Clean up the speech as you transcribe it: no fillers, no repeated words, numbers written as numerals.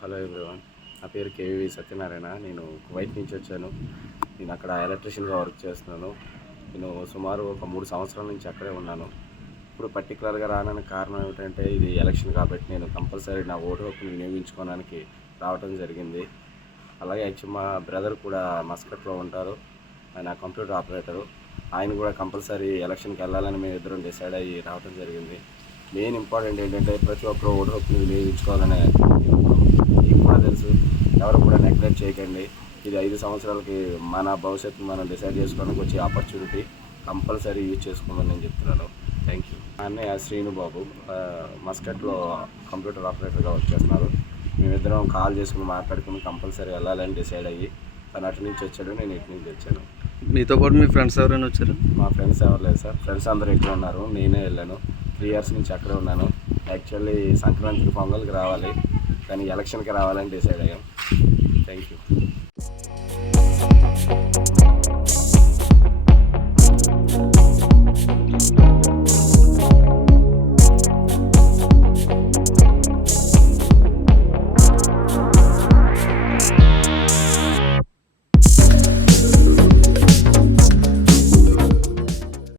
Hello everyone. నా పేరు KV Satyanarayana. నేను కువైట్ నుంచి వచ్చాను. నేను అక్కడ ఎలక్ట్రీషియన్గా వర్క్ చేస్తున్నాను. నేను సుమారు ఒక 3 సంవత్సరాల నుంచి అక్కడే ఉన్నాను. ఇప్పుడు పర్టికులర్గా రావడానికి కారణం ఏమిటంటే, ఇది ఎలక్షన్ కాబట్టి నేను కంపల్సరీ నా ఓటు హక్కుని వినియోగించుకోవడానికి రావడం జరిగింది. అలాగే యాక్చువల్ మా బ్రదర్ కూడా మస్కట్లో ఉంటారు. ఆయన కంప్యూటర్ ఆపరేటరు. ఆయన కూడా కంపల్సరీ ఎలక్షన్కి వెళ్ళాలని మేము ఇద్దరం డిసైడ్ అయ్యి రావడం జరిగింది. మెయిన్ ఇంపార్టెంట్ ఏంటంటే, ప్రతి ఒక్కరు ఓటు హక్కుని వినియోగించుకోవాలనే మీకు కూడా తెలుసు. ఎవరు కూడా నెగ్లెక్ట్ చేయకండి. ఇది 5 సంవత్సరాలకి మన భవిష్యత్తు మనం డిసైడ్ చేసుకోవడానికి వచ్చే ఆపర్చునిటీ. కంపల్సరీ యూజ్ చేసుకోమని నేను చెప్తున్నాను. Thank you. అన్నయ్య శ్రీను బాబు మస్కట్లో కంప్యూటర్ ఆపరేటర్గా వర్క్ చేస్తున్నారు. మేమిద్దరం కాల్ చేసుకుని మాట్లాడుకుని కంపల్సరీ వెళ్ళాలని డిసైడ్ అయ్యి, తను అటు నుంచి వచ్చాడు, నేను ఇటు నుంచి వచ్చాను. మీతో పాటు మీ ఫ్రెండ్స్ ఎవరైనా వచ్చారు? మా ఫ్రెండ్స్ ఎవరు లేదు సార్. ఫ్రెండ్స్ అందరూ ఇక్కడ ఉన్నారు. నేనే వెళ్ళాను. 3 ఇయర్స్ నుంచి అక్కడే ఉన్నాను. యాక్చువల్లీ సంక్రాంతికి పొంగల్కి రావాలి, కానీ ఎలక్షన్కి రావాలని డిసైడ్ అయ్యాం. Thank you.